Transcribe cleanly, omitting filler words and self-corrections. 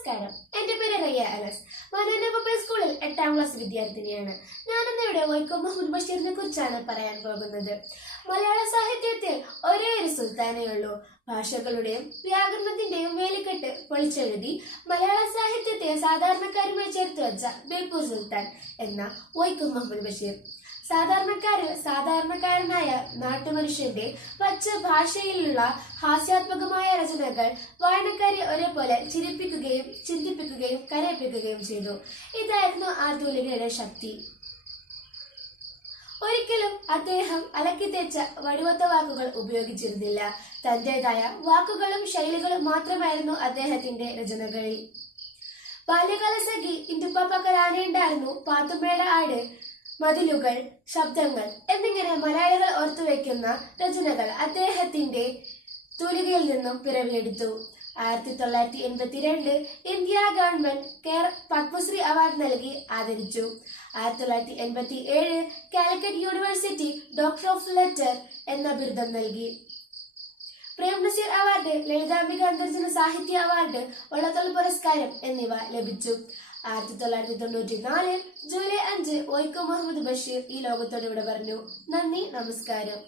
നമസ്കാരം, എന്റെ പേര് റയ്യ അനസ്. മനോരമ സ്കൂളിൽ 8ാം ക്ലാസ് വിദ്യാർത്ഥിനിയാണ്. ഞാനിന്നിവിടെ വൈക്കം മുഹമ്മദ് ബഷീറിനെ കുറിച്ചാണ് പറയാൻ പോകുന്നത്. മലയാള സാഹിത്യത്തിൽ ഒരേ ഒരു സുൽത്താനേ ഉള്ളൂ. ഭാഷകളുടെയും വ്യാകരണത്തിന്റെയും വേലിക്കെട്ട് പൊളിച്ചെഴുതി മലയാള സാഹിത്യത്തെ സാധാരണക്കാരുമായി ചേർത്ത് വെച്ച ബേപ്പൂർ സുൽത്താൻ എന്ന വൈക്കം മുഹമ്മദ് ബഷീർ. സാധാരണക്കാരിൽ സാധാരണക്കാരനായ നാട്ടുമനുഷ്യന്റെ പച്ച ഭാഷയിലുള്ള ഹാസ്യാത്മകമായ രചനകൾ വായനക്കാരെ ഒരേപോലെ ചിരിപ്പിക്കുകയും ചിന്തിപ്പിക്കുകയും കരയിപ്പിക്കുകയും ചെയ്തു. ഇതായിരുന്നു ആ തൂലികയുടെ ശക്തി. ഒരിക്കലും അദ്ദേഹം അലക്കിത്തേച്ച വടിവത്ത വാക്കുകൾ ഉപയോഗിച്ചിരുന്നില്ല. തന്റേതായ വാക്കുകളും ശൈലികളും മാത്രമായിരുന്നു അദ്ദേഹത്തിന്റെ രചനകളിൽ. ബാല്യകാല സഖി, ഇന്ദുപ്പാപ്പക്കരാനുണ്ടായിരുന്നു, പാത്തുമ്മയുടെ ആട്, മതിലുകൾ, ശബ്ദങ്ങൾ എന്നിങ്ങനെ മലയാളികൾ ഓർത്തുവെക്കുന്ന രചനകൾ അദ്ദേഹത്തിന്റെ തൂലികയിൽ നിന്നും പിറവിയെടുത്തു. 1982 ഇന്ത്യ ഗവൺമെന്റ് പത്മശ്രീ അവാർഡ് നൽകി ആദരിച്ചു. 1987 Calicut university doctor of letter എന്ന ബിരുദം നൽകി. പ്രേം നസീർ അവാർഡ്, ലളിതാംബിക അന്തർജന സാഹിത്യ അവാർഡ്, വള്ളത്തോൾ പുരസ്കാരം എന്നിവ ലഭിച്ചു. 1994 ജൂലൈ 5 വൈക്കം മുഹമ്മദ് ബഷീർ ഈ ലോകത്തോട് വിട പറഞ്ഞു. നന്ദി, നമസ്കാരം.